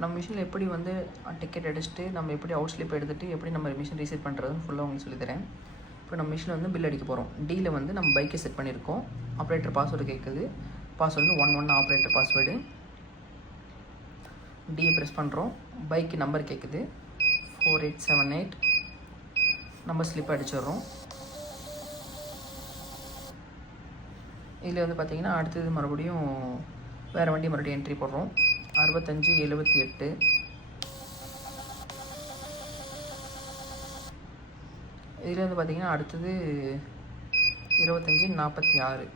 நம்ம மிஷினில் எப்படி வந்து டிக்கெட் அடிச்சுட்டு நம்ம எப்படி அவுட் ஸ்லிப் எடுத்துகிட்டு எப்படி நம்ம மிஷின் ரீசெட் பண்ணுறதுன்னு ஃபுல்லாக உங்களுக்கு சொல்லித்தரேன். இப்போ நம்ம மிஷினில் வந்து பில் அடிக்க போகிறோம். டியில் வந்து நம்ம பைக்கை செட் பண்ணியிருக்கோம். ஆப்ரேட்டர் பாஸ்வேர்டு கேட்குது. பாஸ்வேர்டு வந்து 11 ஆப்ரேட்டர் பாஸ்வேர்டு. டியை ப்ரெஸ் பண்ணுறோம். பைக்கு நம்பர் கேட்குது 4878. நம்ம ஸ்லிப் அடிச்சிடுறோம். இதில் வந்து பார்த்திங்கன்னா அடுத்தது மறுபடியும் வேறு வண்டி மறுபடியும் என்ட்ரி போடுறோம். 6578. இதில் வந்து பார்த்திங்கன்னா அடுத்தது 2546.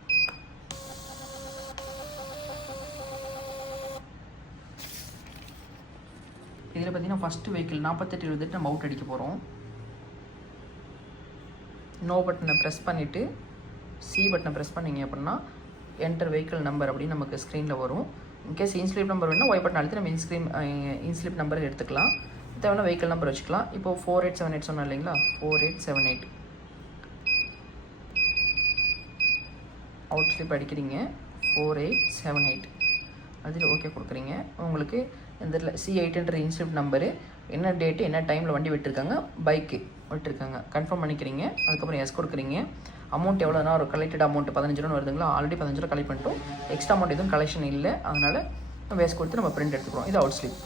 இதில் பார்த்திங்கன்னா ஃபஸ்ட்டு வெஹிக்கிள் 4878 நம்ம அவுட் அடிக்க போகிறோம். நோ பட்டனை ப்ரெஸ் பண்ணிவிட்டு சி பட்டனை ப்ரெஸ் பண்ணிங்க அப்படின்னா என்டர் வெஹிக்கிள் நம்பர் அப்படின்னு நமக்கு ஸ்க்ரீனில் வரும். இன்கேஸ் இன்ஸ்லிப் நம்பர் வேணுன்னா ஒய் பட்டன் அழுத்தி நம்ம இன்ஸ்லிப் நம்பர் எடுத்துக்கலாம். தேவையான வெஹிக்கிள் நம்பர் வச்சுக்கலாம். இப்போது 4878 சொன்னோம் இல்லைங்களா, 4878 அவுட் ஸ்லிப் அடிக்கிறீங்க. 4878 அதில் ஓகே கொடுக்குறீங்க. உங்களுக்கு இந்த C800 இன்ஸ்லிப் நம்பரு, என்ன டேட்டு என்ன டைமில் வண்டி விட்டுருக்காங்க, பைக்கு விட்டுருக்காங்க கன்ஃபார்ம் பண்ணிக்கிறீங்க. அதுக்கப்புறம் எஸ் கொடுக்குறீங்க. அமௌண்ட் எவ்வளோனா ஒரு கலெக்டட் அமௌண்ட் 15 ரூபா வருதுங்களா, ஆல்ரெடி 15 ரூபா கலெக்ட் பண்ணிட்டோம். எக்ஸ்ட்ரா அமௌண்ட் எதுவும் கலெக்ஷன் இல்லை, அதனால் நம்ம எஸ் கொடுத்து நம்ம பிரிண்ட் எடுத்துக்கிறோம். இது அவுட் ஸ்லிப்.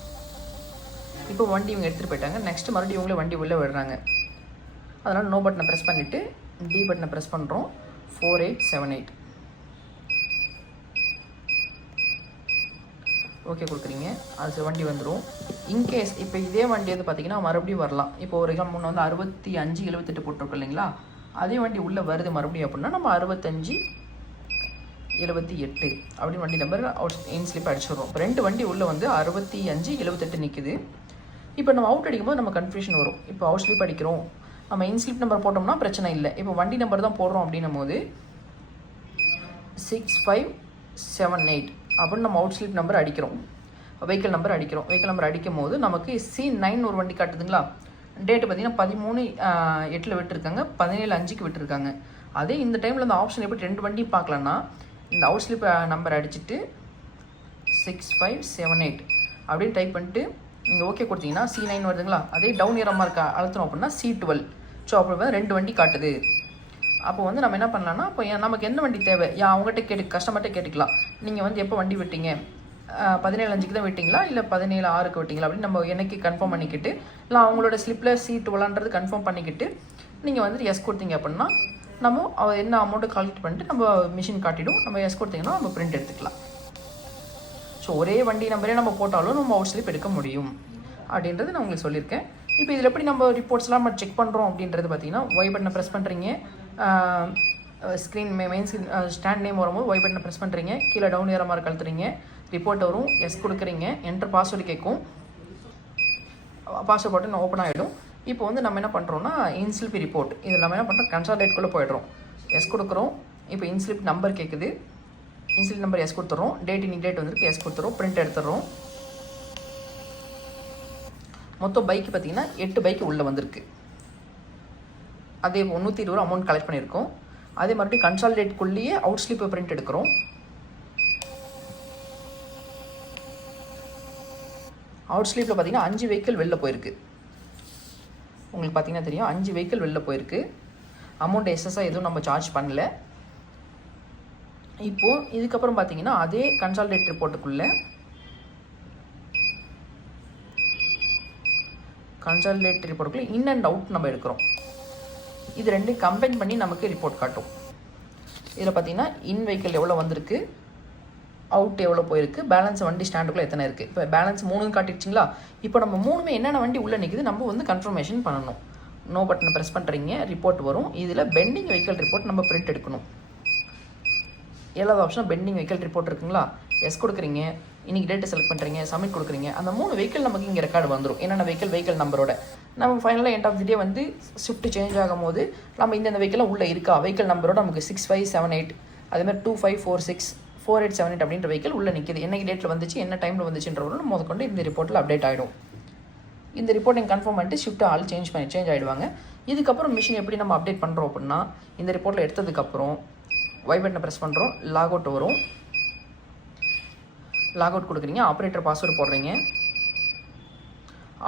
இப்போ வண்டி இவங்க எடுத்துகிட்டு போயிட்டாங்க. நெக்ஸ்ட் மறுபடியும் இவங்களே வண்டி உள்ளே விடுறாங்க. அதனால் நோ பட்டனை ப்ரெஸ் பண்ணிவிட்டு டி பட்டனை ப்ரெஸ் பண்ணுறோம். 4878 ஓகே கொடுக்குறீங்க. அது வண்டி வந்துடும். இன்கேஸ் இப்போ இதே வண்டி வந்து பார்த்திங்கன்னா மறுபடியும் வரலாம். இப்போ ஒரு எக்ஸாம்பிள் முன்னே வந்து 6578 போட்டிருக்கோம் இல்லைங்களா, அதே வண்டி உள்ளே வருது மறுபடியும் அப்படின்னா நம்ம 6578 அப்படின்னு வண்டி நம்பர் அவுட் இன்ஸ்லிப் அடிச்சிடுறோம். இப்போ 2 வண்டி உள்ளே வந்து 6578 நிற்குது. இப்போ நம்ம அவுட் அடிக்கும்போது நம்ம கன்ஃபியூஷன் வரும். இப்போ அவுட் ஸ்லிப் அடிக்கிறோம், நம்ம இன்ஸ்லிப் நம்பர் போட்டோம்னா பிரச்சனை இல்லை. இப்போ வண்டி நம்பர் தான் போடுறோம் அப்படின்னும் போது 6578 அப்படின்னு நம்ம அவுட் ஸ்லிப் நம்பர் அடிக்கிறோம். வெஹிக்கிள் நம்பர் அடிக்கிறோம். வெஹிக்கிள் நம்பர் அடிக்கும் போது நமக்கு C9 ஒரு வண்டி காட்டுதுங்களா, டேட்டு பார்த்திங்கன்னா 13/8 விட்டுருக்காங்க, 17/5 விட்டுருக்காங்க. அதே இந்த டைமில் அந்த ஆப்ஷன் எப்படி 2 வண்டி பார்க்கலன்னா இந்த அவுட் ஸ்லிப் நம்பர் அடிச்சுட்டு 6578 அப்படின்னு டைப் பண்ணிட்டு நீங்கள் ஓகே கொடுத்தீங்கன்னா C9 வருதுங்களா, அதே டவுன் ஏற மார்க் அழுத்தணும் அப்படின்னா C12. ஸோ அப்போ 2 வண்டி காட்டுது. அப்போ வந்து நம்ம என்ன பண்ணலாம்னா, இப்போ நமக்கு என்ன வண்டி தேவை அவங்ககிட்ட கஸ்டமர்கிட்ட கேட்டுக்கலாம். நீங்கள் வந்து எப்போ வண்டி விட்டீங்க, 17/5 தான் விட்டிங்களா இல்லை 17/6 விட்டிங்களா அப்படின்னு நம்ம என்னைக்கு கன்ஃபார்ம் பண்ணிக்கிட்டு, இல்லை அவங்களோட ஸ்லிப்பில் C12 கன்ஃபார்ம் பண்ணிக்கிட்டு நீங்கள் வந்து எஸ் கொடுத்தீங்க அப்படின்னா நம்ம என்ன அமௌண்ட்டை கால்குலேட் பண்ணிட்டு நம்ம மிஷின் காட்டிடும். நம்ம எஸ் கொடுத்தீங்கன்னா நம்ம பிரிண்ட் எடுத்துக்கலாம். ஸோ ஒரே வண்டி நம்பரே நம்ம போட்டாலும் நம்ம அவுட் ஸ்லிப் எடுக்க முடியும் அப்படின்றது நான் உங்களுக்கு சொல்லியிருக்கேன். இப்போ இதில் எப்படி நம்ம ரிப்போர்ட்ஸ்லாம் நம்ம செக் பண்ணுறோம் அப்படின்றது பார்த்தீங்கன்னா ஒய் பட்டனை ப்ரெஸ் பண்ணுறீங்க. Screen main screen stand name வரும்போது ஒய் பட்டனை ப்ரெஸ் பண்ணுறீங்க. கீழே டவுன் ஏற மாதிரி கழுத்துறீங்க. ரிப்போர்ட் வரும். எஸ் கொடுக்குறீங்க. என்டர் பாஸ்வேர்டு கேட்கும். பாஸ்வேர்ட் பட்டன் ஓப்பன் ஆகிடும். இப்போ வந்து நம்ம என்ன பண்ணுறோம்னா இன்ஸ்லிப் ரிப்போர்ட் இதில் நம்ம என்ன பண்ணுறோம், கன்சால்டேட்குள்ளே போய்ட்றோம். எஸ் கொடுக்குறோம். இப்போ இன்ஸ்லிப் நம்பர் கேட்குது. இன்ஸ்லிப் நம்பர் எஸ் கொடுத்துறோம். டேட் இன்னைக்கு டேட் வந்துருக்கு, எஸ் கொடுத்துறோம். பிரிண்ட் எடுத்துடுறோம். மொத்தம் பைக்கு பார்த்திங்கன்னா 8 பைக்கு உள்ளே வந்திருக்கு. அதே 320 அமௌண்ட் கலெக்ட் பண்ணியிருக்கோம். அதே மறுபடியும் கன்சால்டேட்குள்ளேயே அவுட் ஸ்லிப்பை பிரிண்ட் எடுக்கிறோம். அவுட் ஸ்லிப்பில் பார்த்திங்கன்னா 5 வெஹிக்கிள் வெளில போயிருக்கு. உங்களுக்கு பார்த்திங்கன்னா தெரியும் 5 வெஹிக்கிள் வெளில போயிருக்கு. அமௌண்ட் எஸ்எஸ்ஸாக எதுவும் நம்ம சார்ஜ் பண்ணல. இப்போது இதுக்கப்புறம் பார்த்திங்கன்னா அதே கன்சால்டேட் ரிப்போர்ட்டுக்குள்ளே இன் அண்ட் அவுட் நம்ம எடுக்கிறோம். இது 2 கம்பைன் பண்ணி நமக்கு ரிப்போர்ட் காட்டும். இதில் பார்த்திங்கன்னா இன் வெஹிக்கிள் எவ்வளோ வந்திருக்கு, அவுட் எவ்வளோ போயிருக்கு, பேலன்ஸ் வண்டி ஸ்டாண்டுக்குள்ளே எத்தனை இருக்குது. இப்போ பேலன்ஸ் 3 காட்டிடுச்சிங்களா. இப்போ நம்ம 3மே என்னென்ன வண்டி உள்ளே நிற்குது நம்ம வந்து கன்ஃபர்மேஷன் பண்ணணும். நோ பட்டனை ப்ரெஸ் பண்ணுறீங்க. ரிப்போர்ட் வரும். இதில் பெண்டிங் வெஹிக்கிள் ரிப்போர்ட் நம்ம பிரிண்ட் எடுக்கணும். 7வது ஆப்ஷன் பெண்டிங் வெஹிக்கிள் ரிப்போர்ட் இருக்குங்களா, எஸ் கொடுக்குறீங்க. இன்றைக்கி டேட்டை செலக்ட் பண்ணுறீங்க, சப்மிட் கொடுக்குறீங்க. அந்த 3 வெஹிக்கிள் நமக்கு இங்கே ரெக்கார்டு வந்துடும். என்னென்ன வெஹிக்கிள் நம்பரோட நம்ம ஃபைனலாக எண்ட் ஆஃப் தி டே வந்து ஷிஃப்ட் சேஞ்ச் ஆகும் போது நம்ம இந்த வெஹிக்கிளாக உள்ளே இருக்கா வெஹிக்கிள் நம்பரோட நமக்கு 6578 அதேமாதிரி 2546 4878 அப்படின்ற வெஹிக்கிள் உள்ளே நிற்கிது. என்னைக்கு டேட்டில் வந்துச்சு, என்ன டைமில் வந்துச்சுன்றவரை நம்ம முதற்கொண்டு இந்த ரிப்போர்ட்டில் அப்டேட் ஆகிடும். இந்த ரிப்போர்ட் நீங்கள் கன்ஃபார்ம் பண்ணிட்டு ஷிஃப்ட் ஆள் சேஞ்ச் ஆகிடுவாங்க. இதுக்கப்புறம் மிஷின் எப்படி நம்ம அப்டேட் பண்ணுறோம் அப்படின்னா, இந்த ரிப்போர்ட்டில் எடுத்ததுக்கப்புறம் ஒய் பட்டனை ப்ரெஸ் பண்ணுறோம். லாக் அவுட் வரும். லாக் அவுட் கொடுக்குறீங்க. ஆப்ரேட்டர் பாஸ்வேர்டு போடுறீங்க.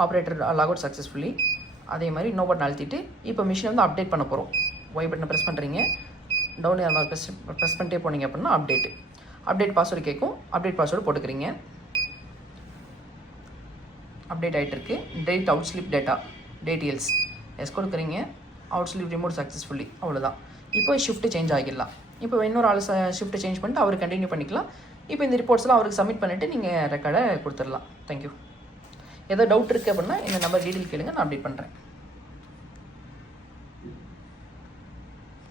Operator logout successfully. அதே மாதிரி நோ பட்டன் அழுத்திட்டு இப்போ மிஷினை வந்து அப்டேட் பண்ண போகிறோம். ஒய் பட்டனை ப்ரெஸ் பண்ணுறீங்க, டவுன் ஏர் ப்ரெஸ் பண்ணிட்டே போனீங்க அப்படின்னா அப்டேட் பாஸ்வேர்டு கேட்கும். அப்டேட் பாஸ்வேர்டு போட்டுக்கிறீங்க. அப்டேட் ஆகிட்டு இருக்கு. Date out slip data details எஸ் கொடுக்குறீங்க. Out slip remote successfully. அவ்வளோதான். இப்போ ஷிஃப்ட்டு சேஞ்ச் ஆகிடலாம். இப்போ இன்னொரு ஆள் ஷிஃப்ட்டு சேஞ்ச் பண்ணிட்டு அவர் கண்டினியூ பண்ணிக்கலாம். இப்போ இந்த ரிப்போர்ட்ஸ்லாம் அவருக்கு சப்மிட் பண்ணிவிட்டு நீங்கள் ரெக்கார்டை கொடுத்துடலாம். தேங்க்யூ. ஏதோ டவுட் இருக்குது அப்படின்னா இந்த நம்பர் டீட்டெயில் கேளுங்க, நான் அப்டேட் பண்ணுறேன்.